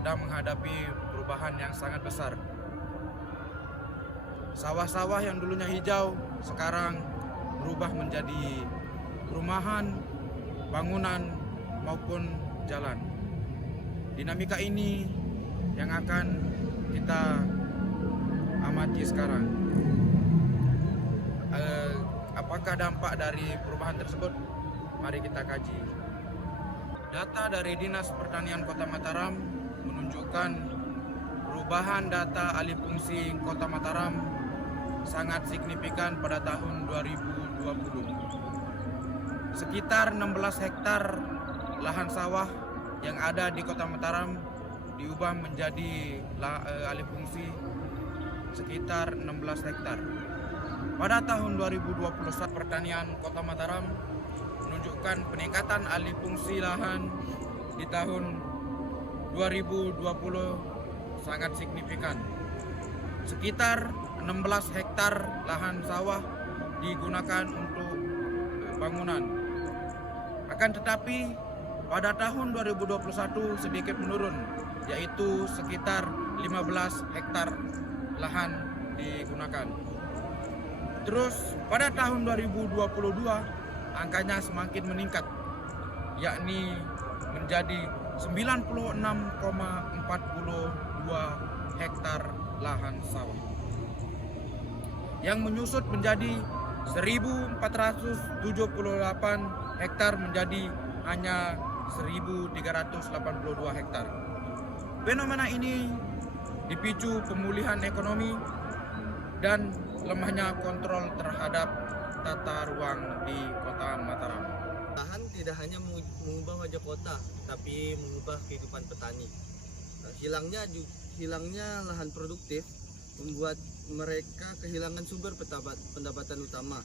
sedang menghadapi perubahan yang sangat besar. Sawah-sawah yang dulunya hijau sekarang berubah menjadi perumahan, bangunan maupun jalan. Dinamika ini yang akan kita amati sekarang. Apakah dampak dari perubahan tersebut? Mari kita kaji. Data dari Dinas Pertanian Kota Mataram menunjukkan perubahan data alih fungsi Kota Mataram sangat signifikan pada tahun 2020. Sekitar 16 hektar lahan sawah yang ada di Kota Mataram diubah menjadi alih fungsi sekitar 16 hektar. Pada tahun 2021 pertanian Kota Mataram menunjukkan peningkatan alih fungsi lahan di tahun 2020 sangat signifikan. Sekitar 16 hektar lahan sawah digunakan untuk bangunan. Akan tetapi pada tahun 2021 sedikit menurun, yaitu sekitar 15 hektar lahan digunakan. Terus pada tahun 2022 angkanya semakin meningkat, yakni menjadi 96,42 hektar lahan sawah, yang menyusut menjadi 1.478 hektar menjadi hanya 1.382 hektar. Fenomena ini dipicu pemulihan ekonomi dan lemahnya kontrol terhadap tata ruang di Kota Mataram. Lahan tidak hanya mengubah wajah kota, tapi mengubah kehidupan petani. Hilangnya lahan produktif membuat mereka kehilangan sumber pendapatan utama.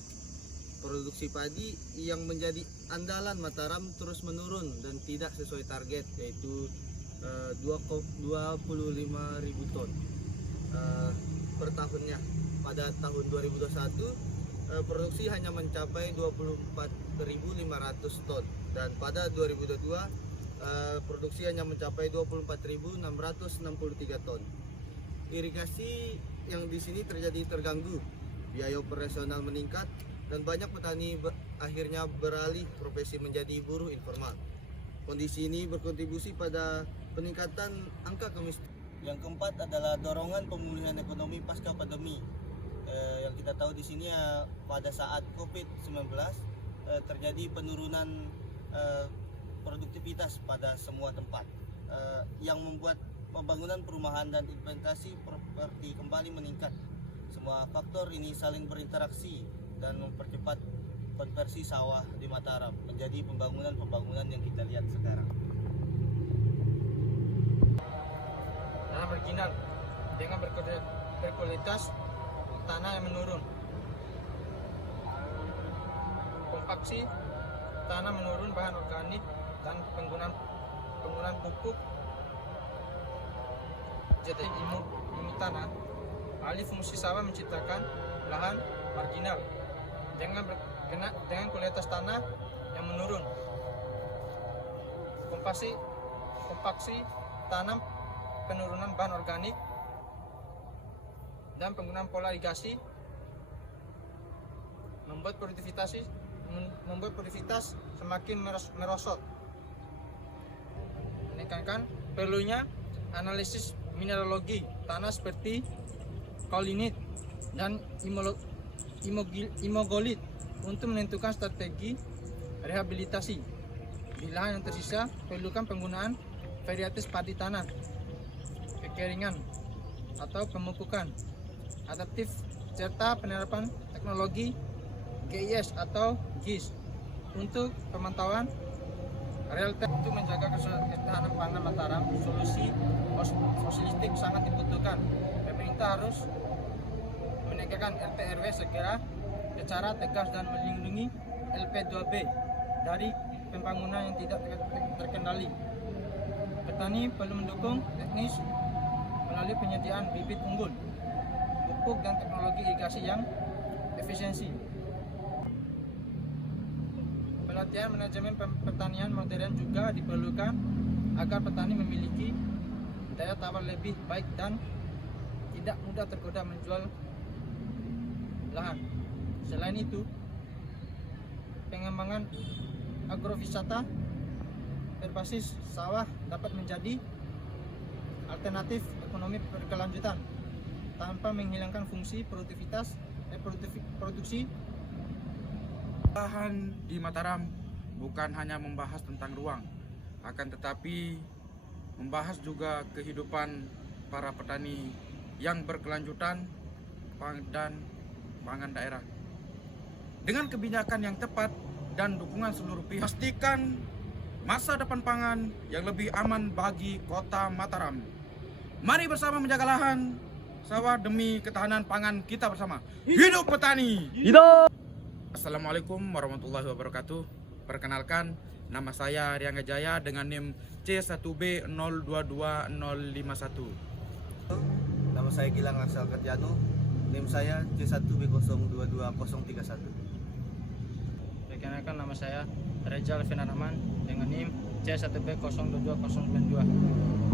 Produksi padi yang menjadi andalan Mataram terus menurun dan tidak sesuai target, yaitu 25.000 ton per tahunnya. Pada tahun 2021 produksi hanya mencapai 24.500 ton, dan pada 2022 produksi hanya mencapai 24.663 ton. Irigasi yang di sini terganggu, biaya operasional meningkat, dan banyak petani akhirnya beralih profesi menjadi buruh informal. Kondisi ini berkontribusi pada peningkatan angka kemiskinan. Yang keempat adalah dorongan pemulihan ekonomi pasca pandemi. Yang kita tahu di sini pada saat COVID-19 terjadi penurunan produktivitas pada semua tempat, yang membuat pembangunan perumahan dan investasi properti kembali meningkat. Semua faktor ini saling berinteraksi dan mempercepat konversi sawah di Mataram menjadi pembangunan yang kita lihat sekarang. Tanah marginal dengan berkualitas tanah yang menurun. Kompaksi tanah menurun, bahan organik dan penggunaan pupuk. Jadi ilmu tanah, alih fungsi sawah menciptakan lahan marginal dengan kualitas tanah yang menurun. Kompaksi tanam, penurunan bahan organik dan penggunaan pola irigasi membuat produktivitas semakin merosot. Menekankan perlunya analisis mineralogi tanah seperti kaolinit dan imogolit untuk menentukan strategi rehabilitasi. Di lahan yang tersisa perlukan penggunaan varietas padi tanah, kekeringan atau pemupukan adaptif, serta penerapan teknologi GIS atau GIS untuk pemantauan real time. Untuk menjaga ketahanan pangan Mataram, solusi sosialistik sangat dibutuhkan. Pemerintah harus menegakkan RT/RW segera secara tegas dan melindungi LP2B dari pembangunan yang tidak terkendali. Petani perlu mendukung teknis melalui penyediaan bibit unggul, pupuk dan teknologi irigasi yang efisiensi. Pelatihan manajemen pertanian modern juga diperlukan agar petani memiliki daya tawar lebih baik dan tidak mudah tergoda menjual lahan. Selain itu, pengembangan agrowisata berbasis sawah dapat menjadi alternatif ekonomi berkelanjutan tanpa menghilangkan fungsi produksi. Lahan di Mataram bukan hanya membahas tentang ruang, akan tetapi membahas juga kehidupan para petani yang berkelanjutan dan pangan daerah. Dengan kebijakan yang tepat dan dukungan seluruh pihak, pastikan masa depan pangan yang lebih aman bagi kota Mataram. Mari bersama menjaga lahan sawah demi ketahanan pangan kita bersama. Hidup petani! Hidup! Assalamualaikum warahmatullahi wabarakatuh. Perkenalkan, nama saya Riangga Jaya dengan NIM C1B022051. Nama saya Gilang Ansel Ketiano, NIM saya C1B022031. Perkenalkan, nama saya Rejal Fenan Rahman dengan NIM C1B02292.